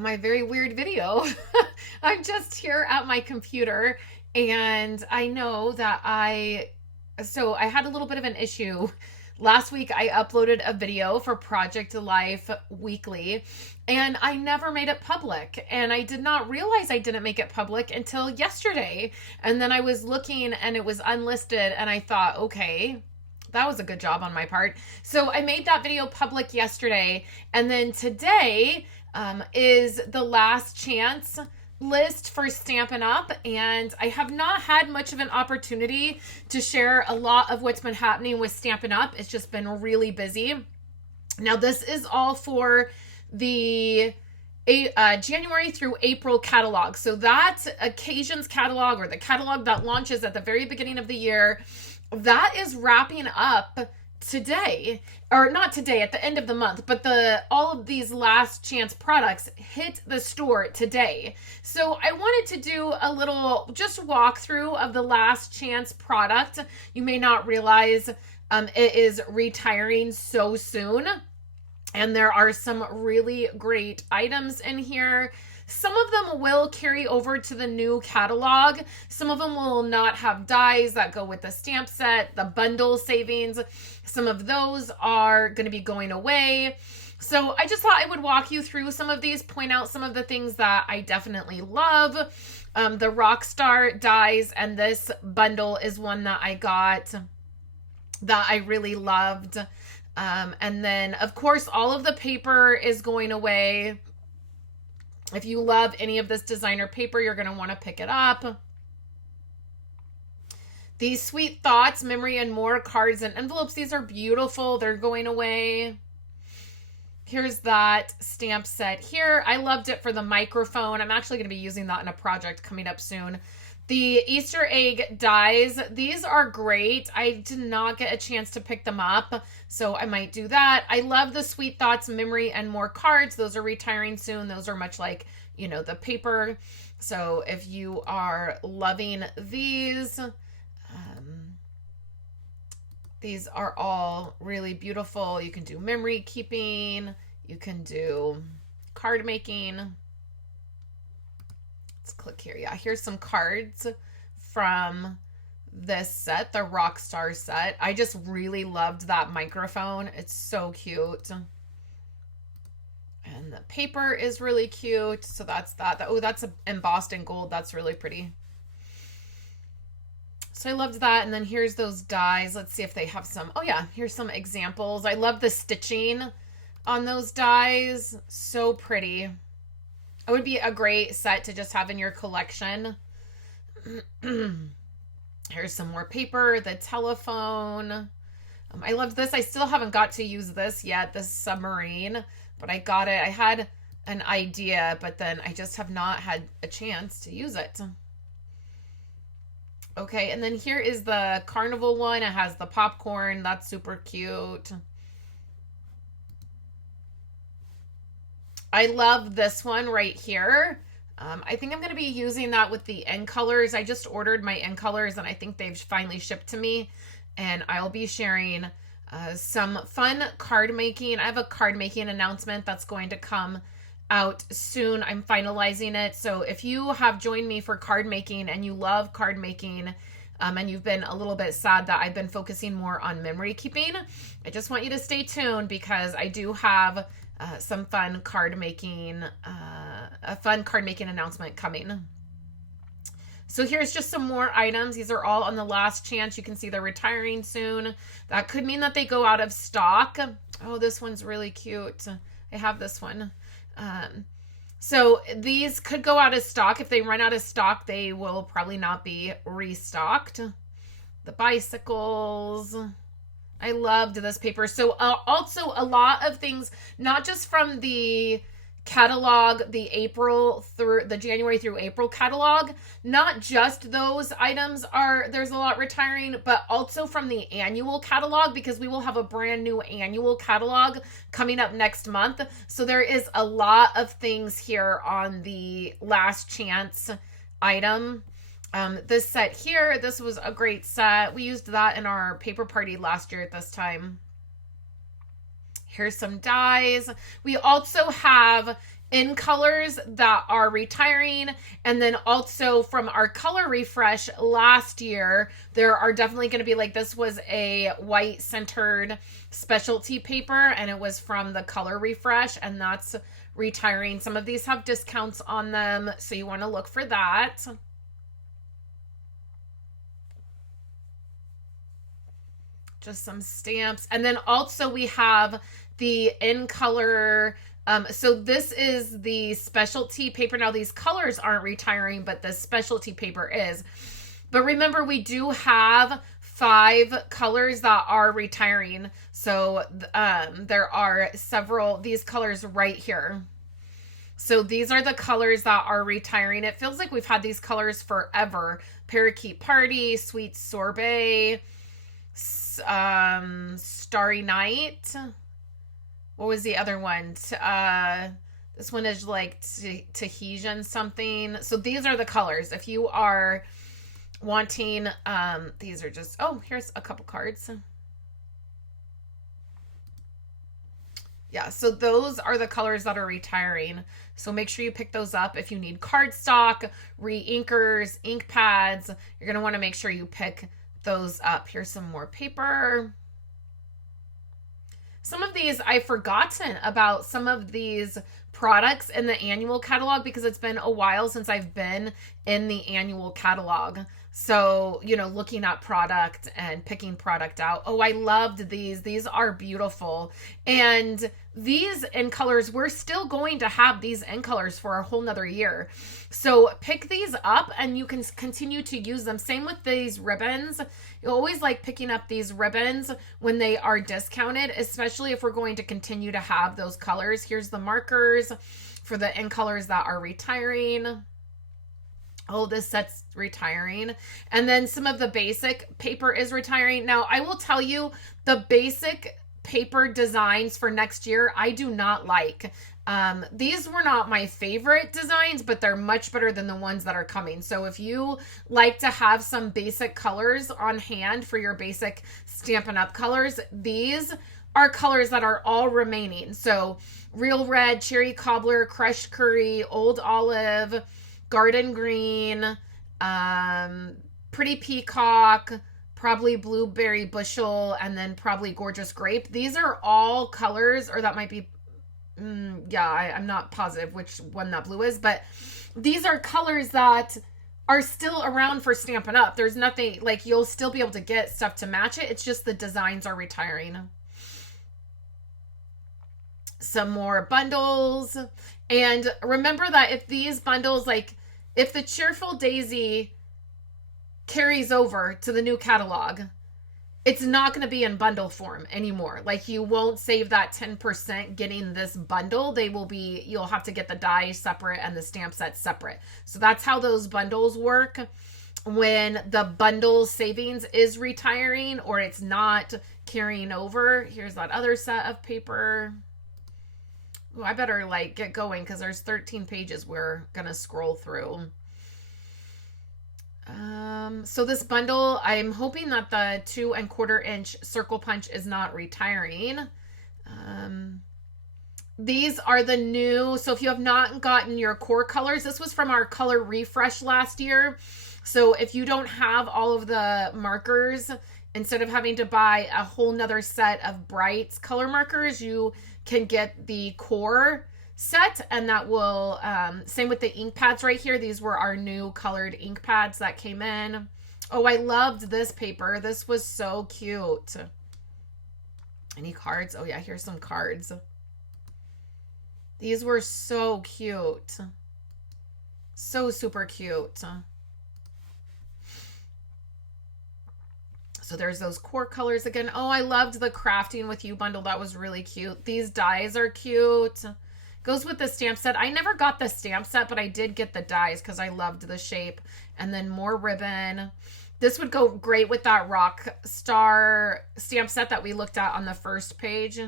my very weird video. I'm just here at my computer and I know that I had a little bit of an issue. Last week I uploaded a video for Project Life Weekly and I never made it public. And I did not realize I didn't make it public until yesterday. And then I was looking and it was unlisted and I thought, okay, that was a good job on my part. So I made that video public yesterday. And then today is the last chance list for Stampin' Up. And I have not had much of an opportunity to share a lot of what's been happening with Stampin' Up. It's just been really busy. Now, this is all for the January through April catalog. So that occasions catalog, or the catalog that launches at the very beginning of the year, that is wrapping up today, or not today, at the end of the month, but all of these last chance products hit the store today. So I wanted to do a little just walkthrough of the last chance product. You may not realize it is retiring so soon, and there are some really great items in here. Some of them will carry over to the new catalog. Some of them will not have dies that go with the stamp set, the bundle savings. Some of those are going to be going away. So I just thought I would walk you through some of these, point out some of the things that I definitely love. The Rockstar dies, and this bundle is one that I got that I really loved. And then, of course, all of the paper is going away. If you love any of this designer paper, you're going to want to pick it up. These Sweet Thoughts, Memory and More cards and envelopes. These are beautiful. They're going away. Here's that stamp set here. I loved it for the microphone. I'm actually going to be using that in a project coming up soon. The Easter egg dies. These are great. I did not get a chance to pick them up, so I might do that. I love the Sweet Thoughts, Memory and More cards. Those are retiring soon. Those are much like, the paper. So if you are loving these are all really beautiful. You can do memory keeping. You can do card making. Let's click here. Yeah, here's some cards from this set, the Rockstar set. I just really loved that microphone. It's so cute. And the paper is really cute. So that's that. Oh, that's embossed in gold. That's really pretty. So I loved that. And then here's those dies. Let's see if they have some. Oh yeah, here's some examples. I love the stitching on those dies. So pretty. It would be a great set to just have in your collection. Here's some more paper, the telephone. I loved this. I still haven't got to use this yet, this submarine, but I got it. I had an idea, but then I just have not had a chance to use it. Okay, and then here is the carnival one. It has the popcorn. That's super cute. I love this one right here. I think I'm going to be using that with the end colors. I just ordered my end colors and I think they've finally shipped to me. And I'll be sharing some fun card making. I have a card making announcement that's going to come out soon. I'm finalizing it. So if you have joined me for card making and you love card making, and you've been a little bit sad that I've been focusing more on memory keeping, I just want you to stay tuned because I do have some fun card making, a fun card making announcement coming. So here's just some more items. These are all on the last chance. You can see they're retiring soon. That could mean that they go out of stock. Oh, this one's really cute. I have this one. So these could go out of stock. If they run out of stock, they will probably not be restocked. The bicycles. I loved this paper. So also a lot of things, not just from the catalog, the January through April catalog, not just those items there's a lot retiring, but also from the annual catalog, because we will have a brand new annual catalog coming up next month. So there is a lot of things here on the last chance item. This set here, this was a great set. We used that in our paper party last year at this time. Here's some dies. We also have in colors that are retiring. And then also from our color refresh last year, there are definitely going to be, like, this was a white centered specialty paper and it was from the color refresh, and that's retiring. Some of these have discounts on them, so you want to look for that. Just some stamps. And then also we have the in color. So this is the specialty paper. Now these colors aren't retiring, but the specialty paper is. But remember, we do have 5 colors that are retiring. So there are several, these colors right here. So these are the colors that are retiring. It feels like we've had these colors forever. Parakeet Party, Sweet Sorbet, Starry Night. What was the other one? This one is like Tahitian something. So these are the colors. If you are wanting, these are just, oh, here's a couple cards. Yeah, so those are the colors that are retiring. So make sure you pick those up. If you need cardstock, re-inkers, ink pads, you're going to want to make sure you pick those up. Here's some more paper. Some of these, I've forgotten about some of these products in the annual catalog because it's been a while since I've been in the annual catalog. So, you know, looking at product and picking product out. Oh, I loved these. These are beautiful. And these in colors, we're still going to have these in colors for a whole nother year. So pick these up and you can continue to use them. Same with these ribbons. You always like picking up these ribbons when they are discounted, especially if we're going to continue to have those colors. Here's the markers for the in colors that are retiring. Oh, this set's retiring. And then some of the basic paper is retiring. Now, I will tell you, the basic paper designs for next year, I do not like. These were not my favorite designs, but they're much better than the ones that are coming. So if you like to have some basic colors on hand for your basic Stampin' Up! Colors, these are colors that are all remaining. So Real Red, Cherry Cobbler, Crushed Curry, Old Olive, Garden Green, Pretty Peacock, probably Blueberry Bushel, and then probably Gorgeous Grape. These are all colors, or that might be, I'm not positive which one that blue is, but these are colors that are still around for Stampin' Up. There's nothing, like, you'll still be able to get stuff to match it. It's just the designs are retiring. Some more bundles. And remember that if these bundles, like, if the Cheerful Daisy carries over to the new catalog, it's not going to be in bundle form anymore. Like, you won't save that 10% getting this bundle. They will be, you'll have to get the die separate and the stamp set separate. So that's how those bundles work. When the bundle savings is retiring or it's not carrying over. Here's that other set of paper. Ooh, I better, like, get going because there's 13 pages we're going to scroll through. So this bundle, I'm hoping that the 2 1/4 inch circle punch is not retiring. These are the new, so if you have not gotten your core colors, this was from our color refresh last year. So if you don't have all of the markers, instead of having to buy a whole nother set of brights color markers, you can get the core set, and that will, same with the ink pads right here. These were our new colored ink pads that came in. Oh, I loved this paper. This was so cute. Any cards? Oh yeah, here's some cards. These were so cute. So super cute. So there's those core colors again. Oh, I loved the Crafting With You bundle. That was really cute. These dies are cute. Goes with the stamp set. I never got the stamp set, but I did get the dies because I loved the shape. And then more ribbon. This would go great with that rock star stamp set that we looked at on the first page.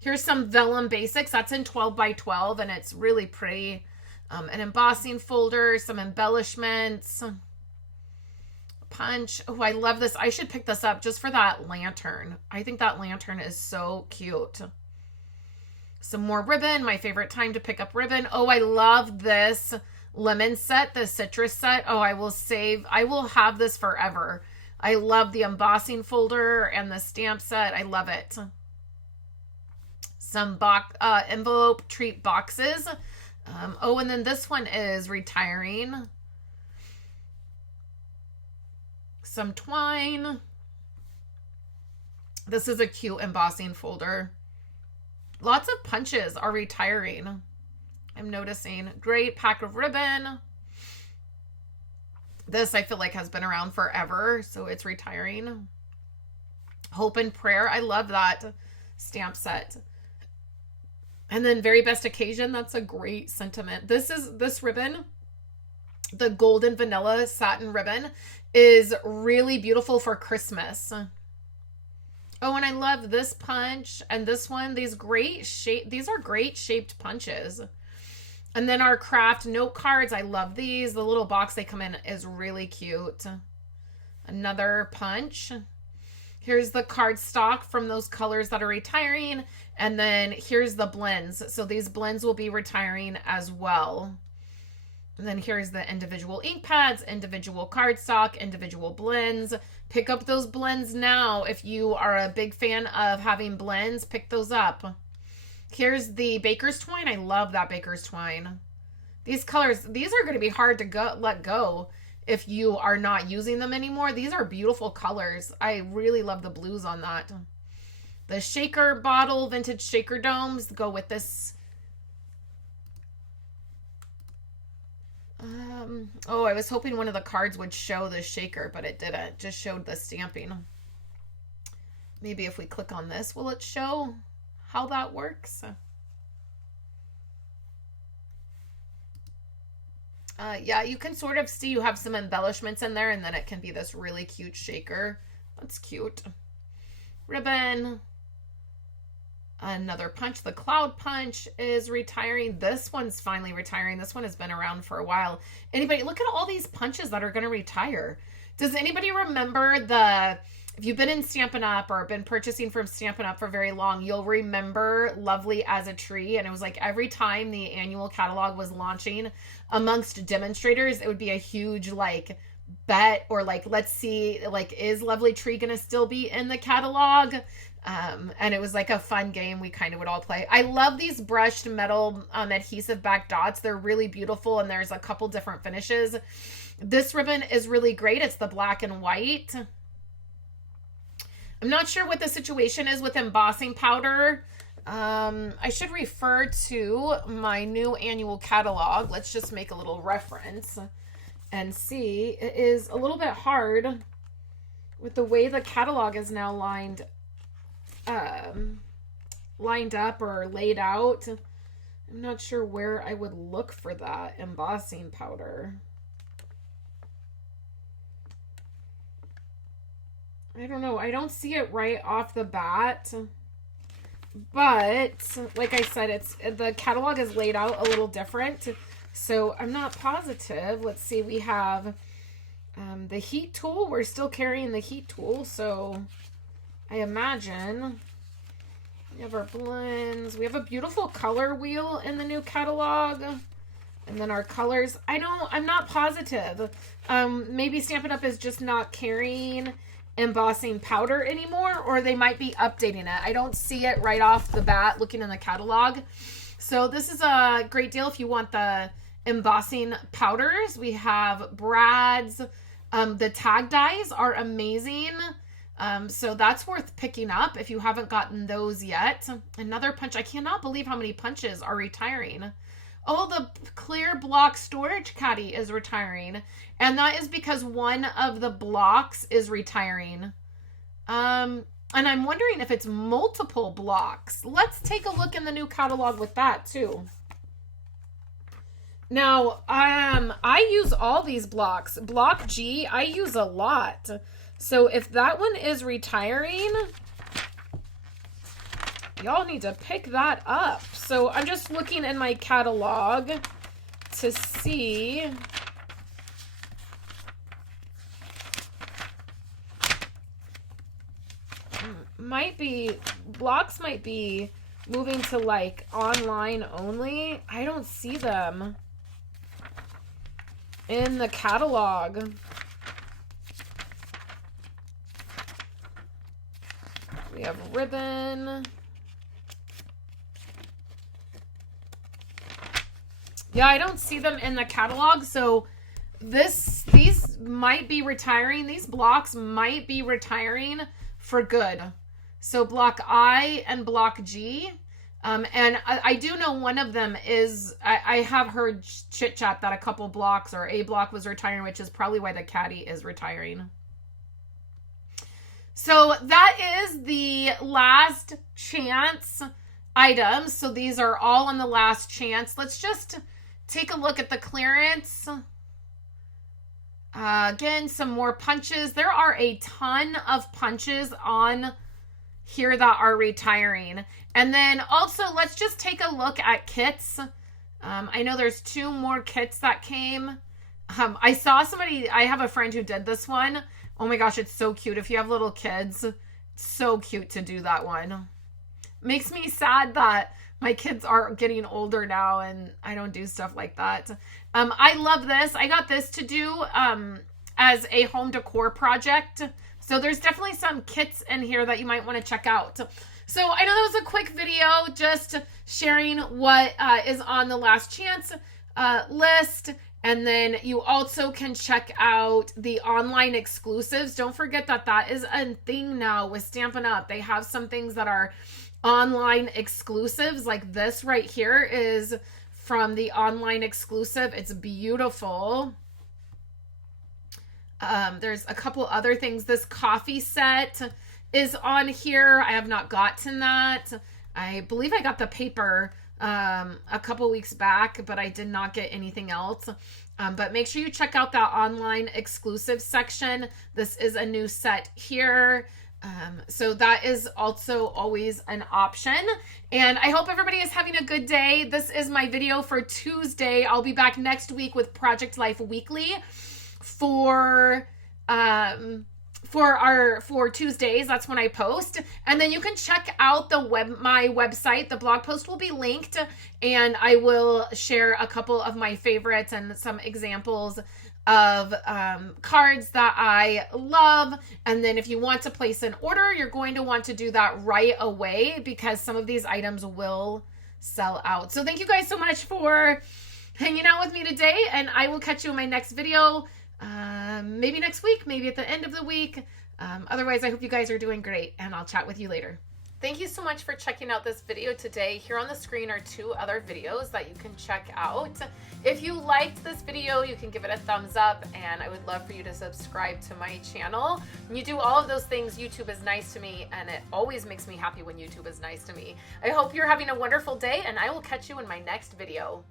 Here's some vellum basics. That's in 12 by 12 and it's really pretty. An embossing folder, some embellishments. Punch. Oh, I love this. I should pick this up just for that lantern. I think that lantern is so cute. Some more ribbon, my favorite time to pick up ribbon. Oh, I love this lemon set, the citrus set. Oh, I will have this forever. I love the embossing folder and the stamp set. I love it. Some envelope treat boxes. Oh, and then this one is retiring. Some twine. This is a cute embossing folder. Lots of punches are retiring. I'm noticing. Great pack of ribbon. This I feel like has been around forever, so it's retiring. Hope and Prayer. I love that stamp set. And then Very Best Occasion. That's a great sentiment. This ribbon, the golden vanilla satin ribbon, is really beautiful for Christmas. Oh, and I love this punch and this one. These are great shaped punches. And then our craft note cards. I love these. The little box they come in is really cute. Another punch. Here's the card stock from those colors that are retiring. And then here's the blends. So these blends will be retiring as well. And then here's the individual ink pads, individual cardstock, individual blends. Pick up those blends now. If you are a big fan of having blends, pick those up. Here's the baker's twine. I love that baker's twine. These colors, these are going to be hard to let go if you are not using them anymore. These are beautiful colors. I really love the blues on that. The shaker bottle, vintage shaker domes go with this. Oh, I was hoping one of the cards would show the shaker, but it didn't. It just showed the stamping. Maybe if we click on this, will it show how that works? Yeah, you can sort of see you have some embellishments in there, and then it can be this really cute shaker. That's cute. Ribbon. Another punch. The cloud punch is retiring. This one's finally retiring. This one has been around for a while. Anybody, look at all these punches that are going to retire. Does anybody remember if you've been in Stampin' Up or been purchasing from Stampin' Up for very long, you'll remember Lovely as a Tree. And it was like every time the annual catalog was launching amongst demonstrators, it would be a huge like bet or like, let's see, like, is Lovely Tree going to still be in the catalog? And it was like a fun game we kind of would all play. I love these brushed metal adhesive back dots. They're really beautiful, and there's a couple different finishes. This ribbon is really great. It's the black and white. I'm not sure what the situation is with embossing powder. I should refer to my new annual catalog. Let's just make a little reference and see. It is a little bit hard with the way the catalog is now lined up or laid out. I'm not sure where I would look for that embossing powder. I don't know. I don't see it right off the bat. But like I said, the catalog is laid out a little different. So I'm not positive. Let's see. We have the heat tool. We're still carrying the heat tool. So I imagine we have our blends. We have a beautiful color wheel in the new catalog. And then our colors. I'm not positive. Maybe Stampin' Up! Is just not carrying embossing powder anymore, or they might be updating it. I don't see it right off the bat looking in the catalog. So this is a great deal if you want the embossing powders. We have Brad's. The tag dies are amazing. So that's worth picking up if you haven't gotten those yet. Another punch. I cannot believe how many punches are retiring. Oh, the clear block storage caddy is retiring. And that is because one of the blocks is retiring. And I'm wondering if it's multiple blocks. Let's take a look in the new catalog with that too. Now, I use all these blocks. Block G, I use a lot. So if that one is retiring, y'all need to pick that up. So I'm just looking in my catalog to see. Blocks might be moving to like online only. I don't see them in the catalog. We have ribbon. Yeah, I don't see them in the catalog, so these might be retiring. These blocks might be retiring for good. So block I and block G. And I do know one of them is, I have heard chit chat that a couple blocks or a block was retiring, which is probably why the caddy is retiring. So that is the last chance items. So these are all on the last chance. Let's just take a look at the clearance. Again, some more punches. There are a ton of punches on here that are retiring. And then also, let's just take a look at kits. I know there's 2 more kits that came. I saw somebody, I have a friend who did this one. Oh my gosh, it's so cute. If you have little kids, it's so cute to do that one. Makes me sad that my kids are getting older now and I don't do stuff like that. I love this. I got this to do as a home decor project. So there's definitely some kits in here that you might want to check out. So I know that was a quick video just sharing what is on the last chance list. And then you also can check out the online exclusives. Don't forget that that is a thing now with Stampin' Up. They have some things that are online exclusives, like this right here is from the online exclusive. It's beautiful. There's a couple other things. This coffee set is on here. I have not gotten that. I believe I got the paper a couple weeks back, but I did not get anything else. But make sure you check out that online exclusive section. This is a new set here. So that is also always an option. And I hope everybody is having a good day. This is my video for Tuesday. I'll be back next week with Project Life Weekly for Tuesdays. That's when I post. And then you can check out my website. The blog post will be linked, and I will share a couple of my favorites and some examples of cards that I love. And then if you want to place an order, you're going to want to do that right away because some of these items will sell out. So thank you guys so much for hanging out with me today, and I will catch you in my next video. Maybe next week, maybe at the end of the week. Otherwise, I hope you guys are doing great, and I'll chat with you later. Thank you so much for checking out this video today. Here on the screen are 2 other videos that you can check out. If you liked this video, you can give it a thumbs up, and I would love for you to subscribe to my channel. When you do all of those things, YouTube is nice to me, and it always makes me happy when YouTube is nice to me. I hope you're having a wonderful day, and I will catch you in my next video.